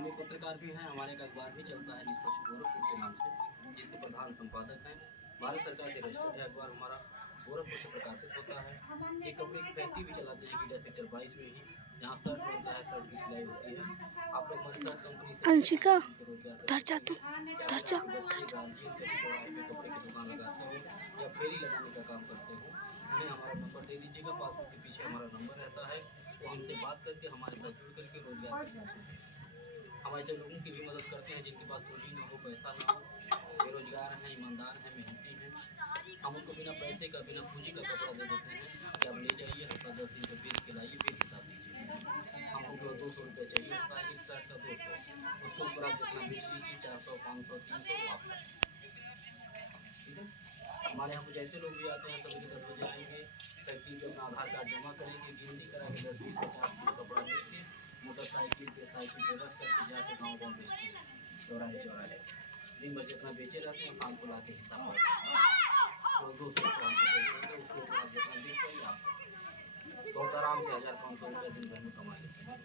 हम एक पत्रकार भी हैं, हमारे एक अखबार भी चलता है निष्पक्ष गोरखपुर के नाम से, जिसके प्रधान संपादक हैं। भारत सरकार से रजिस्टर्ड है अखबार हमारा, गोरखपुर से प्रकाशित होता है। एक कपड़े की फैक्ट्री भी चलाते हैं गिडा सेक्टर 22 में ही, जहाँ शर्ट बनता है, शर्ट की सिलाई होती है। आप लोग हमारी शर्ट कंपनी से अंशिका रोजगार धर जा तू, धर जा। कपड़े की दुकान लगाते हो या फेरी लगाने का काम करते हो, उन्हें हमारा नंबर दे दीजिएगा। पासबुक के पीछे हमारा नंबर रहता है, वो हमसे बात करके हमारे साथ जुड़ करके रोजगार कर सकते हैं। हम ऐसे लोगों की भी मदद करते हैं जिनके पास पूंजी ना हो, पैसा ना हो, बेरोजगार हैं, ईमानदार हैं, मेहनती हैं। हम उनको बिना पैसे का, बिना पूंजी का कपड़ा दे देते हैं कि आप ले जाइए, हफ्ता 10 दिन का बेच के लाइए, फिर हिसाब दीजिए। हमको जो 200 रुपये चाहिए होता है एक शर्ट का, 200, उसके ऊपर आप जितना बेच लीजिए, 400, 500, 300 वापस। ठीक है। हमारे यहाँ कुछ ऐसे लोग भी आते हैं, सवेरे 10 बजे आएंगे, फैक्ट्री पे अपना आधार कार्ड जमा करेंगे, गिनती करा के 10, 20, 50 किलो कपड़ा बेच के मोटरसाइकिल पे, साइकिल पे रख करके जाके गाँव गाँव बेचते हैं, चौराहे चौराहे। दिन भर जितना बेचे रहते हैं, शाम को ला के हिसाब करते हैं। तो 200 रुपये हमको चाहिए होते हैं, उसके ऊपर आप जितना बेच पाइए आप बहुत आराम से 1000-500 रुपये दिन भर में कमा लेते हैं।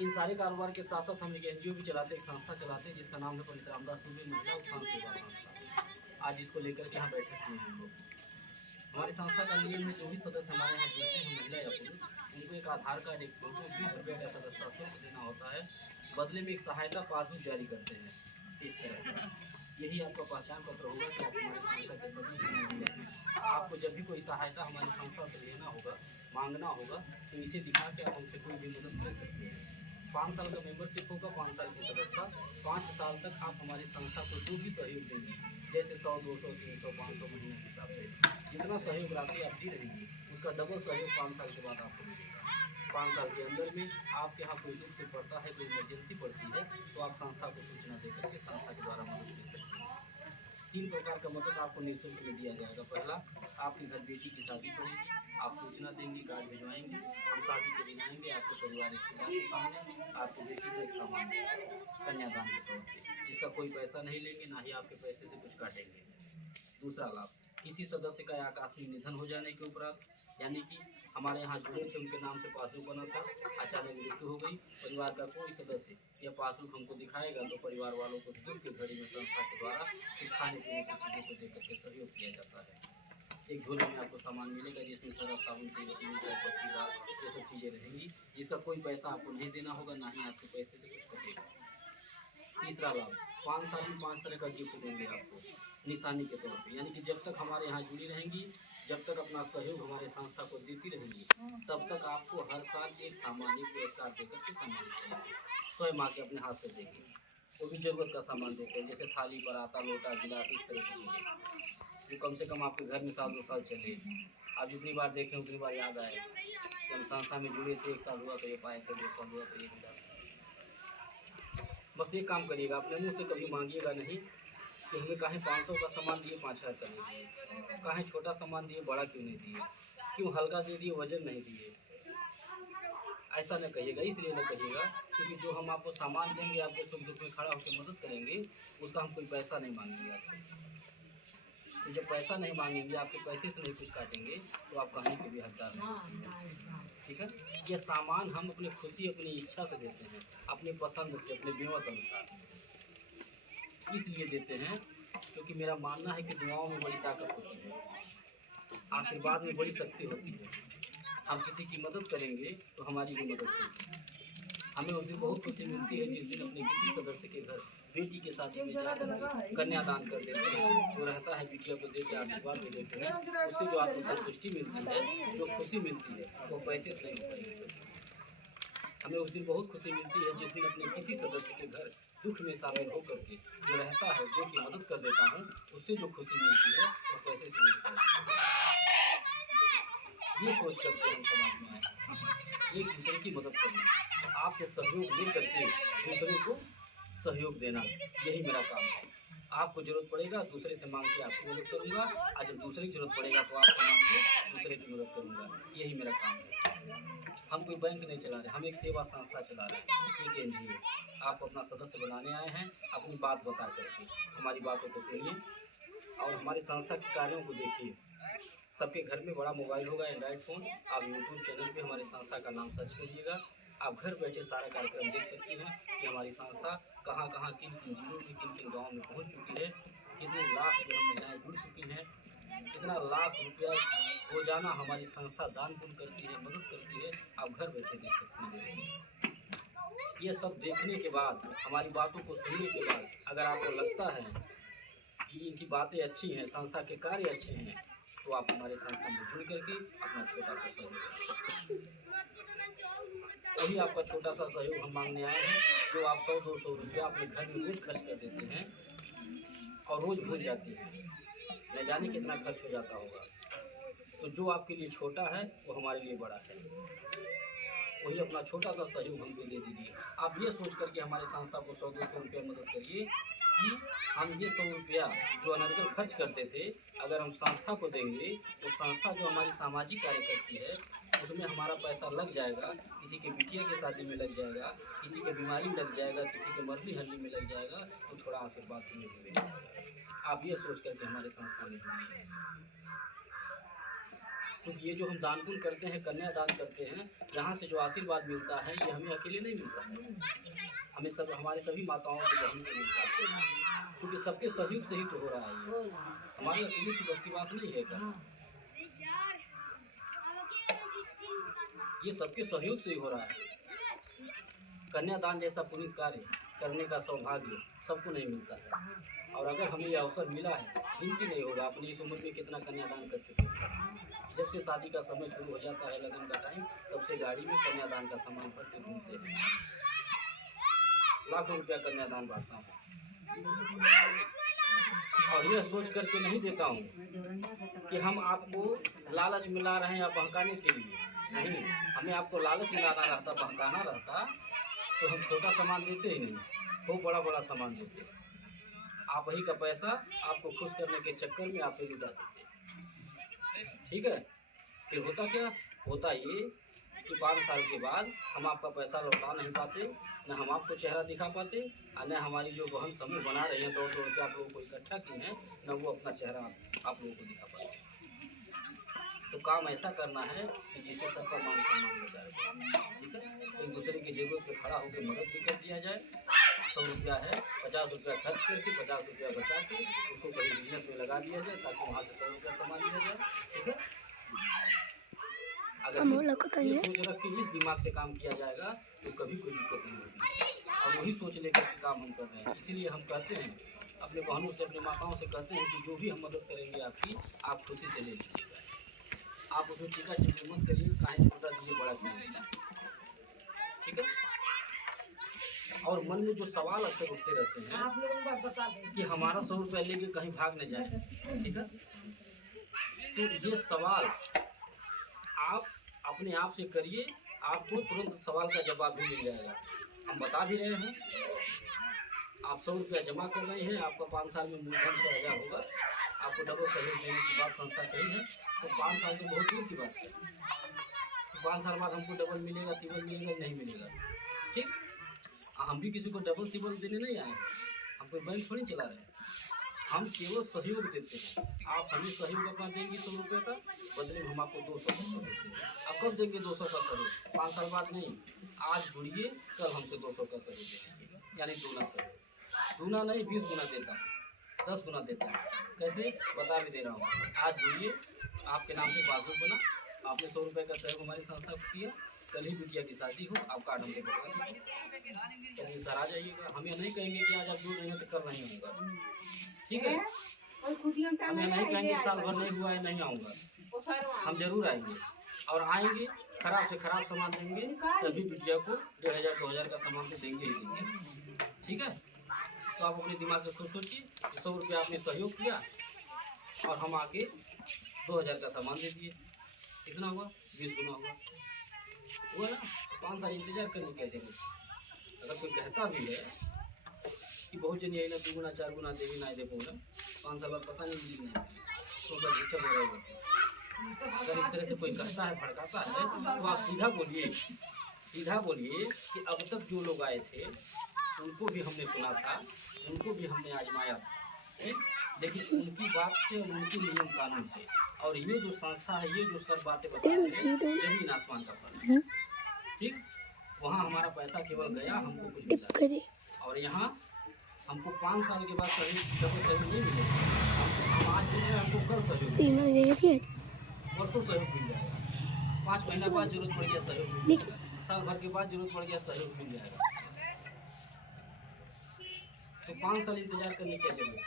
इन सारे कारोबार के साथ साथ हम एक NGO भी चलाते हैं, एक संस्था चलाते हैं जिसका नाम है पंडित रामदास सूबे महिला उत्थान सेवा संस्था। आज इसको लेकर के यहाँ बैठक किए हम लोग। हमारी संस्था का नियम है, जो भी सदस्य हमारे यहाँ जुड़ते हैं, महिला या पुरुष, उनको एक आधार कार्ड, एक फोटो, 20 रुपये का सदस्यता शुल्क देना होता है। बदले में एक सहायता पासबुक जारी करते हैं इस तरह का। यही आपका पहचान पत्र होगा कि आप हमारी संस्था के सदस्य हैं। आपको जब भी कोई सहायता हमारी संस्था से लेना होगा, मांगना होगा, तो इसे दिखा के आप हमसे कोई भी मदद ले सकते हैं। 5 साल का मेंबरशिप होगा, 5 साल की सदस्यता। 5 साल तक आप हमारी संस्था को जो भी सहयोग देंगे, जैसे 100, 200, 300, 500 महीने के हिसाब से जितना सहयोग राशि आप दी रहेंगी, उसका डबल सहयोग 5 साल के बाद आपको मिलेगा। 5 साल के अंदर में आपके यहाँ कोई दुख सुख पड़ता है, कोई इमरजेंसी पड़ती है, तो आप संस्था को सूचना देकर के संस्था के द्वारा मदद ले सकते हैं। 3 प्रकार का मदद आपको निःशुल्क में दिया जाएगा। पहला, आपके घर बेटी की शादी पड़ेगी, आप सूचना देंगे, कार्ड भिजवाएंगे, हम शादी के दिन आएंगे, आपके परिवार रिश्तेदार के सामने आपको बेटी को एक सामान देंगे कन्यादान के तौर पर, जिसका कोई पैसा नहीं लेंगे, ना ही आपके पैसे से कुछ काटेंगे। दूसरा लाभ, किसी सदस्य का आकस्मिक निधन हो जाने के उपरांत, यानी कि हमारे यहाँ जुड़े थे, उनके नाम से पासबुक बना था, अचानक मृत्यु हो गई, परिवार का कोई सदस्य या पासबुक हमको दिखाएगा, तो परिवार वालों को दुख की घड़ी में संस्था के द्वारा कुछ खाने पीने की चीज़ों को देकर के सहयोग किया जाता है। एक झोले में आपको सामान मिलेगा, जिसमें सरफ, साबुन, तेल, चीनी, चाय पत्ती, दाल, ये सब चीज़ें रहेंगी, जिसका कोई पैसा आपको नहीं देना होगा, ना ही आपके पैसे से कुछ कटेगा। तीसरा लाभ, 5 साल में 5 तरह का गिफ्ट देंगे आपको निशानी के तौर पे, यानी कि जब तक हमारे यहाँ जुड़ी रहेंगी, जब तक अपना सहयोग हमारे संस्था को देती रहेंगी, तब तक आपको हर साल एक सामान, एक पुरस्कार देकर के सम्मानित करेंगे। स्वयं आके अपने हाथ से देंगे, वो भी जरूरत का सामान देते हैं, जैसे थाली, पराता, लोटा, गिलास, इस तरह की चीज़ें जो कम से कम आपके घर में 1-2 साल चले। आप जितनी बार देखें उतनी बार याद आए। जब संस्था में जुड़े थे, 1 साल हुआ तो ये पाए थे, 2 साल हुआ तो ये मिला। बस एक काम करिएगा, अपने मुंह से कभी मांगिएगा नहीं कि हमें काहे 500 का सामान दिए, 5000 का नहीं दिए, काहे छोटा सामान दिए, बड़ा क्यों नहीं दिए, क्यों हल्का दे दिए, वजन नहीं दिए। ऐसा न कहिएगा, इसलिए न कहिएगा क्योंकि जो हम आपको सामान देंगे, आपके सुख दुख में खड़ा होकर मदद करेंगे, उसका हम कोई पैसा नहीं मांगेंगे आपसे। तो जब पैसा नहीं मांगेंगे, आपके पैसे से नहीं कुछ काटेंगे, तो आप कहने के भी हकदार नहीं। ठीक है। यह सामान हम अपनी खुशी, अपनी इच्छा से देते हैं, अपने पसंद से, अपने विवत अनुसार इसलिए देते हैं क्योंकि मेरा मानना है कि दुआओं में बड़ी ताकत होती है, आशीर्वाद में बड़ी शक्ति होती है। हम किसी की मदद करेंगे तो हमारी भी मदद होगी। हमें उस दिन बहुत खुशी मिलती है जिस दिन अपने किसी सदस्य के घर बेटी के शादी में जाकर कन्यादान कर देते हैं, जो रहता है बिटिया को देकर आशीर्वाद दे देते हैं, उससे जो आपको संतुष्टि मिलती है, जो खुशी मिलती है, वो पैसे से नहीं होती। हमें उस दिन बहुत खुशी मिलती है जिस दिन अपने किसी सदस्य के घर दुख में शामिल होकर के जो रहता है, जो की मदद कर देता हूँ, उससे जो खुशी मिलती है वो पैसे से नहीं होती। ये सोच करके हम समाज में आए, एक दूसरे की मदद करना, आपसे सहयोग ले करके दूसरे को सहयोग देना, यही मेरा काम है। आपको जरूरत पड़ेगा, दूसरे से मांग के आपकी मदद करूँगा, और जब दूसरे की जरूरत पड़ेगा तो आपको मांग के दूसरे की मदद करूँगा, यही मेरा काम है। हम कोई बैंक नहीं चला रहे, हम एक सेवा संस्था चला रहे हैं, एक NGO। आप अपना सदस्य बनाने आए हैं, अपनी बात बता करके हमारी बातों को सुनिए और हमारी संस्था के कार्यों को देखिए। सबके घर में बड़ा मोबाइल होगा, एंड्राइड फ़ोन, आप यूट्यूब चैनल पे हमारी संस्था का नाम सर्च करिएगा, आप घर बैठे सारा कार्यक्रम देख सकती हैं कि हमारी संस्था कहाँ कहाँ किन किन जिलों में किन किन गाँव में पहुँच चुकी है, कितने लाख जो महिलाएँ जुड़ चुकी हैं, कितना लाख रुपया रोजाना हमारी संस्था दान पुण्य करती है, मदद करती है। आप घर बैठे देख सकती हैं। ये सब देखने के बाद, हमारी बातों को सुनने के बाद अगर आपको लगता है कि इनकी बातें अच्छी हैं, संस्था के कार्य अच्छे हैं, तो आप हमारे संस्था में जुड़ करके अपना छोटा सा सहयोग, वही आपका छोटा सा सहयोग हम मांगने आए हैं। जो आप 100-200 रुपया अपने घर में रोज खर्च कर देते हैं और रोज भूल जाती हैं, न जाने कितना खर्च हो जाता होगा। तो जो आपके लिए छोटा है वो हमारे लिए बड़ा है, वही अपना छोटा सा सहयोग हमको दे दीजिए। आप ये सोच करके हमारे संस्था को 100-200 रुपया मदद करिए कि हम ये 100 रुपया जो अनर्गल खर्च करते थे, अगर हम संस्था को देंगे तो संस्था जो हमारी सामाजिक कार्य करती है उसमें हमारा पैसा लग जाएगा, किसी के बिटिया के शादी में लग जाएगा, किसी के बीमारी में लग जाएगा, किसी के मरनी हरनी में लग जाएगा, तो थोड़ा आशीर्वाद तुम्हें भी मिलेगा। आप ये सोच करके हमारे संस्था में जुड़िए, क्योंकि ये जो हम दान पुण्य करते हैं, कन्यादान करते हैं, यहाँ से जो आशीर्वाद मिलता है ये हमें अकेले नहीं मिलता है, हमें सब हमारे सभी माताओं की बहन को मिलता है, क्योंकि सबके सहयोग से ही तो हो रहा है। ये हमारे अकेले की बस की बात नहीं है क्या, ये सबके सहयोग से ही हो रहा है। कन्यादान जैसा पुनीत कार्य करने का सौभाग्य सबको नहीं मिलता है, और अगर हमें यह अवसर मिला है, गिनती नहीं होगा अपनी इस उम्र में कितना कन्यादान कर चुके हैं। जब से शादी का समय शुरू हो जाता है, लगन का टाइम, तब से गाड़ी में कन्यादान का सामान भर के घूमते हैं। लाखों रुपया कन्यादान बांटता हूँ और यह सोच करके नहीं देता हूँ कि हम आपको लालच में ला रहे हैं या बहकाने के लिए, नहीं। हमें आपको लालच में लाना रहता, बहकाना रहता, तो हम छोटा सामान देते ही नहीं, तो बड़ा बड़ा सामान देते। आप वही का पैसा आपको खुश करने के चक्कर में आप लुटा देते, ठीक है। फिर होता क्या, होता ये कि 5 साल के बाद हम आपका पैसा लौटा नहीं पाते, न हम आपको चेहरा दिखा पाते, और न हमारी जो बहन समूह बना रही हैं, 2 के आप लोगों को इकट्ठा की हैं, न वो अपना चेहरा आप लोगों को दिखा पाते। तो काम ऐसा करना है कि जिससे सबका मान सम्मान हो जाए, ठीक है। एक दूसरे की जरूरत पे खड़ा होकर मदद भी कर दिया जाए। 100 रुपया है, 50 रुपया खर्च करके 50 रुपया बचा के उसको कहीं बिजनेस में लगा दिया जाए, ताकि वहाँ से 100 रुपया कमा लिया जाए, ठीक है। अगर ये सोच रख के इस दिमाग से काम किया जाएगा तो कभी कोई दिक्कत नहीं होगी, और वही सोच लेकर के काम हम कर रहे हैं। इसीलिए हम कहते हैं अपने बहनों से, अपने माताओं से कहते हैं कि जो भी हम मदद करेंगे आपकी, आप खुशी से ले लीजिएगा। आप उसमें टीका टिप्पणी मत करिए, चाहे छोटा दीजिए बड़ा कीजिए, ठीक है। और मन में जो सवाल अक्सर उठते रहते हैं कि हमारा 100 रुपया लेके कहीं भाग न जाए, ठीक है। तो ये सवाल आप अपने आप से करिए, आपको तुरंत सवाल का जवाब भी मिल जाएगा। हम बता भी रहे हैं, आप 100 रुपया जमा कर रहे हैं, आपका 5 साल में मूलधन 6,000 होगा। आपको डबल सहयोग देने की बात संस्था कही है, तो 5 साल तो बहुत दूर की बात है। तो 5 साल बाद हमको डबल मिलेगा, तिबल मिलेगा, नहीं मिलेगा, ठीक। हम भी किसी को डबल तिबल देने नहीं आए, हम कोई बैंक थोड़ी चला रहे हैं, हम केवल सहयोग देते हैं। आप हमें सहयोग अपना देंगे 100 रुपये का, बदले में हम आपको 200 का सहयोग देंगे। आप कब देंगे 200 का सहयोग? 5 साल बाद नहीं, आज जुड़िए, कल हमसे 200 का सहयोग देंगे, यानी दूना सहयोग। दूना नहीं, 20 गुना देता हूँ, 10 गुना देता हूँ। कैसे, बता भी दे रहा हूँ। आज जुड़िए, आपके नाम से पासबुक बना, आपने 100 रुपये का सहयोग हमारी संस्था को किया, कल ही बिटिया की शादी हो, आप कार्ड हमको बनवा दीजिए, कल सर आ जाइएगा। हम ये नहीं कहेंगे कि आज आप जुड़ रहे हैं तो कल नहीं होगा, ठीक है। हम ये नहीं कहेंगे साल भर नहीं हुआ है नहीं आऊँगा, हम जरूर आएंगे, और आएंगे खराब से खराब सामान देंगे, सभी बिटिया को 1,500-2,000 का सामान तो देंगे ही देंगे, ठीक है। तो आप अपने दिमाग से खुद सोचिए, 100 रुपया आपने सहयोग किया और हम आके 2,000 का सामान दे दिए, कितना हुआ? 20 गुना हुआ ना। 5 साल इंतजार करने की जरूरत। अगर कोई कहता भी है कि बहुत जन यही ना 2 गुना 4 गुना देवी ना दे पाऊँ, 5 साल बाद पता नहीं मिली नहीं, तो क्या झूठा बोल रहे होते। अगर इस तरह से कोई कहता है, भड़काता है, तो आप सीधा बोलिए कि अब तक जो लोग आए थे उनको भी हमने सुना था, उनको भी हमने आजमाया था, लेकिन उनकी बात से और उनके नियम कानून से, और ये जो संस्था है, ये जो सब बातें बताते हैं, जमीन आसमान का फर्क है, ठीक। वहाँ हमारा पैसा केवल गया, हमको कुछ मिला। और यहाँ हमको 5 साल के बाद सहयोग नहीं मिलेगा। हम आज जुड़ रहे हैं, हमको कल सहयोग, परसों सहयोग मिल जाएगा, 5 महीना बाद जरूरत पड़ गया सहयोग मिल जाएगा, साल भर के बाद जरूरत पड़ गया सहयोग मिल जाएगा। तो 5 साल इंतजार करने की जरूरत है।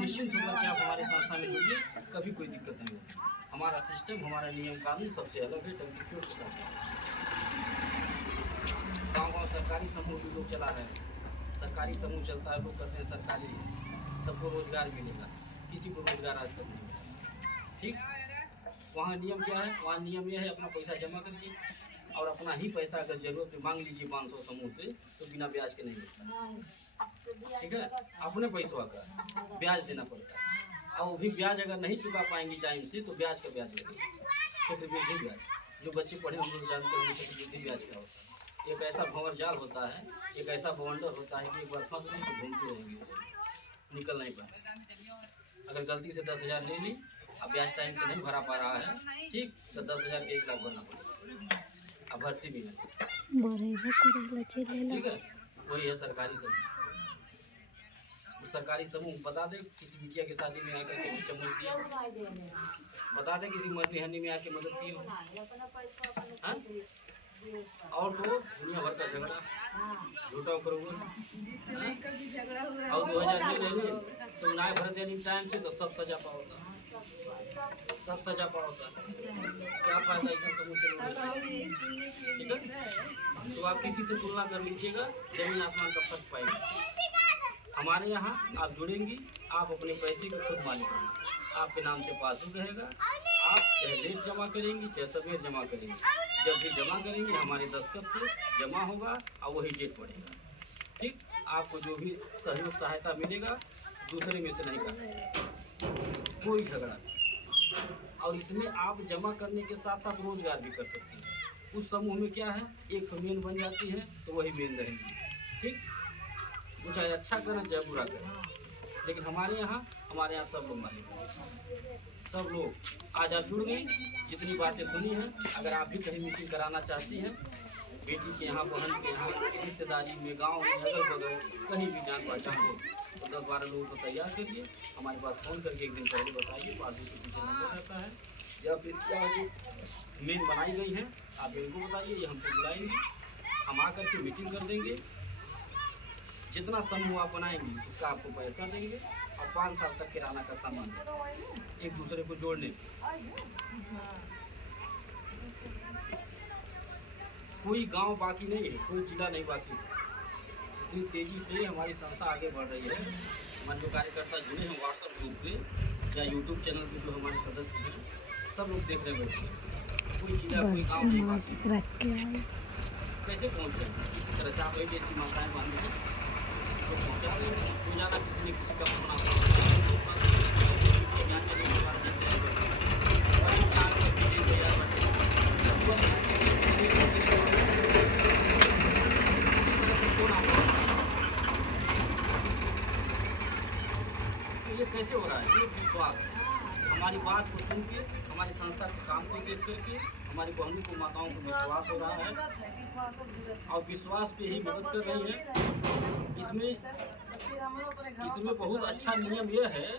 निश्चिंत होकर के आप हमारे संस्था में जुड़िए, कभी कोई दिक्कत नहीं होगी। हमारा सिस्टम, हमारा नियम कानून सबसे अलग है। गाँव सरकारी समूह भी लोग चला रहे हैं, सरकारी समूह चलता है, लोग कहते हैं सरकारी सबको रोजगार मिलेगा, किसी को रोजगार आज तक नहीं मिला। ठीक, वहाँ नियम क्या है? वहाँ नियम यह है, अपना पैसा जमा करिए और अपना ही पैसा अगर जरूरत में मांग लीजिए 500 समूह से, तो बिना ब्याज के नहीं मिलता। ठीक है, अपने पैसों का ब्याज देना पड़ता है। और वो भी ब्याज अगर नहीं चुका पाएंगे टाइम से, तो ब्याज का ब्याज लगेगा, चक्रवृद्धि ब्याज। जो बच्चे पढ़े हम लोग जानते हैं चक्रवृद्धि ब्याज क्या होता है। एक ऐसा भंवर जाल होता है, एक ऐसा बवंडर होता है कि एक बार फंस गए तो घूमते रहेंगे, निकल नहीं पाए। अगर गलती से 10,000 ले ली, अब ब्याज टाइम से नहीं भरा पा रहा है, ठीक, तो 10,000 के 1 लाख भरना पड़ेगा। अब भर्ती भी नहीं, ठीक है। वही है सरकारी समूह। सरकारी समूह बता दे किसी बिटिया की शादी में आकर के चमक दिया, बता दे किसी मरनी हनी में आके मदद की हो। और तो दुनिया भर का झगड़ा, झूठा करोगे। और 2000 ले तो न्याय भर देने टाइम से, तो सब सजा पाओता, सब सजा पाओता। क्या फायदा ऐसा समूह चलोगे? ठीक है, तो आप किसी से तुलना कर लीजिएगा, जमीन आसमान का फर्क पाएगा। हमारे यहाँ आप जुड़ेंगी, आप अपने पैसे के खुद मालिक होंगे, आपके नाम से पासबुक रहेगा। आप चाहे लेट जमा करेंगी, चाहे सवेर जमा करेंगी, जब भी जमा करेंगे हमारे दस्तखत से जमा होगा और वही डेट पड़ेगा। ठीक, आपको जो भी सहयोग सहायता मिलेगा दूसरे में से नहीं करना, कोई झगड़ा नहीं। और इसमें आप जमा करने के साथ साथ रोजगार भी कर सकते हैं। उस समूह में क्या है, एक मेन बन जाती है तो वही मेन रहेगी। ठीक, वो चाहे अच्छा करें चाहे बुरा करें, लेकिन हमारे यहाँ सब लोग मालिक हैं। सब लोग आज आप जुड़ गई, जितनी बातें सुनी हैं, अगर आप भी कहीं मीटिंग कराना चाहती हैं, बेटी के यहाँ, बहन के यहाँ, रिश्तेदारी में, गांव में, अगल बगल कहीं भी जान पहचान हो, तो 10-12 लोगों को तैयार करिए, हमारे पास फ़ोन करके एक दिन पहले बताइए, पासबुक के पीछे नंबर रहता है, या फिर क्या जो मेन बनाई गई है आप इनको बताइए, ये हमको बुलाएंगे, हम आकर के मीटिंग कर देंगे। जितना समूह आप बनाएंगे उसका आपको पैसा देंगे, और 5 साल तक किराना का सामान एक दूसरे को जोड़ने। कोई गांव बाकी नहीं है, कोई जिला नहीं बाकी है। इतनी तेजी से हमारी संस्था आगे बढ़ रही है। हमारे जो कार्यकर्ता जुड़े हैं व्हाट्सएप ग्रुप पे या यूट्यूब चैनल पे, जो हमारे सदस्य हैं, सब लोग देख रहे हैं। कोई जिला, कोई गाँव नहीं बाकी। कैसे पहुँच रहे हैं? इसी तरह से आप ऐसी माताएँ बांधेंगे तो पहुँचा देंगे। रोजाना किसी न किसी का फोन आता है, ये कैसे हो रहा है? ये विश्वास, हमारी बात को सुन के, हमारी संस्था के काम को देख करके हमारी बहनों को, माताओं को विश्वास हो रहा है, और विश्वास पे ही मदद कर रही है। इसमें बहुत अच्छा नियम यह है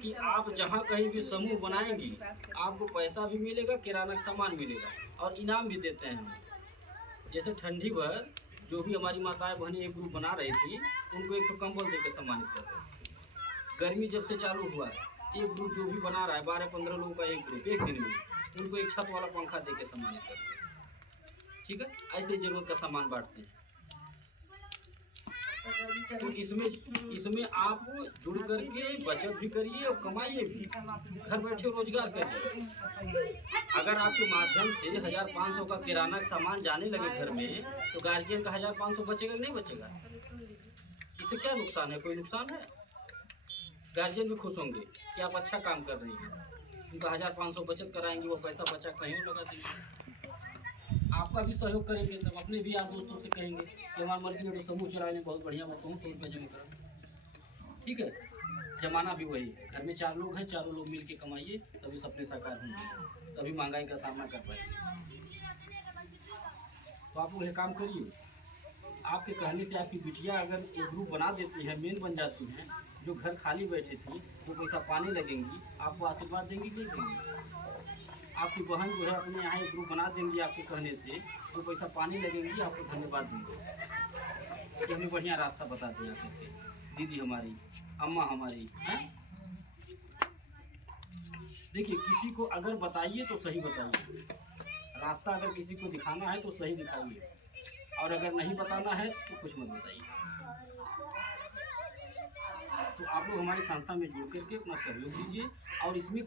कि आप जहाँ कहीं भी समूह बनाएंगी, आपको पैसा भी मिलेगा, किराना का सामान मिलेगा, और इनाम भी देते हैं। जैसे ठंडी भर जो भी हमारी माताएं बहनें एक ग्रुप बना रही थी, उनको एक कंबल देकर सम्मानित करते हैं। गर्मी जब से चालू हुआ है, एक ग्रुप जो भी बना रहा है, 12-15 लोगों का एक ग्रुप, एक दिन में उनको एक छत वाला पंखा देकर सम्मानित करते हैं। ठीक है, ऐसे जरूरत का सामान बांटते हैं। तो इसमें आप जुड़ करके बचत भी करिए और कमाइए भी, घर बैठे रोजगार करिए। अगर आपके माध्यम से 1500 का किराना का सामान जाने लगे घर में, तो गार्जियन का 1500 बचेगा कि नहीं बचेगा? इससे क्या नुकसान है? कोई नुकसान है? गार्जियन भी खुश होंगे कि आप अच्छा काम कर रही हैं, उनका 1500 बचत कराएंगे, वो पैसा बचा कहीं लगा देंगे। आपका भी सहयोग करेंगे, तब अपने भी यार दोस्तों से कहेंगे कि हमारे मर्जी में तो समूह चलाने बहुत बढ़िया बात, 100 रुपये जमा करा। ठीक है, जमाना भी वही है। घर में 4 लोग हैं, चारों लोग मिल के कमाइए, तभी सपने साकार होंगे, तभी महंगाई का सामना कर पाएंगे। तो आप लोग ये काम करिए। आपके कहने से आपकी बिटिया अगर एक ग्रुप बना देती है, मेन बन जाती हैं, जो घर खाली बैठी थी, तो पैसा पाने लगेंगी, आपको आशीर्वाद देंगी कि नहीं देंगी? आपकी बहन जो है अपने यहाँ एक ग्रुप बना देंगी आपके कहने से, तो पैसा पाने लगेंगी, आपको धन्यवाद देंगे कि हमें बढ़िया रास्ता बता दिया करके, दीदी हमारी, अम्मा हमारी हैं। देखिए, किसी को अगर बताइए तो सही बताइए, रास्ता अगर किसी को दिखाना है तो सही दिखाइए, और अगर नहीं बताना है तो कुछ मत बताइए। तो आप लोग हमारी संस्था में जुड़ करके अपना सहयोग दीजिए और इसमें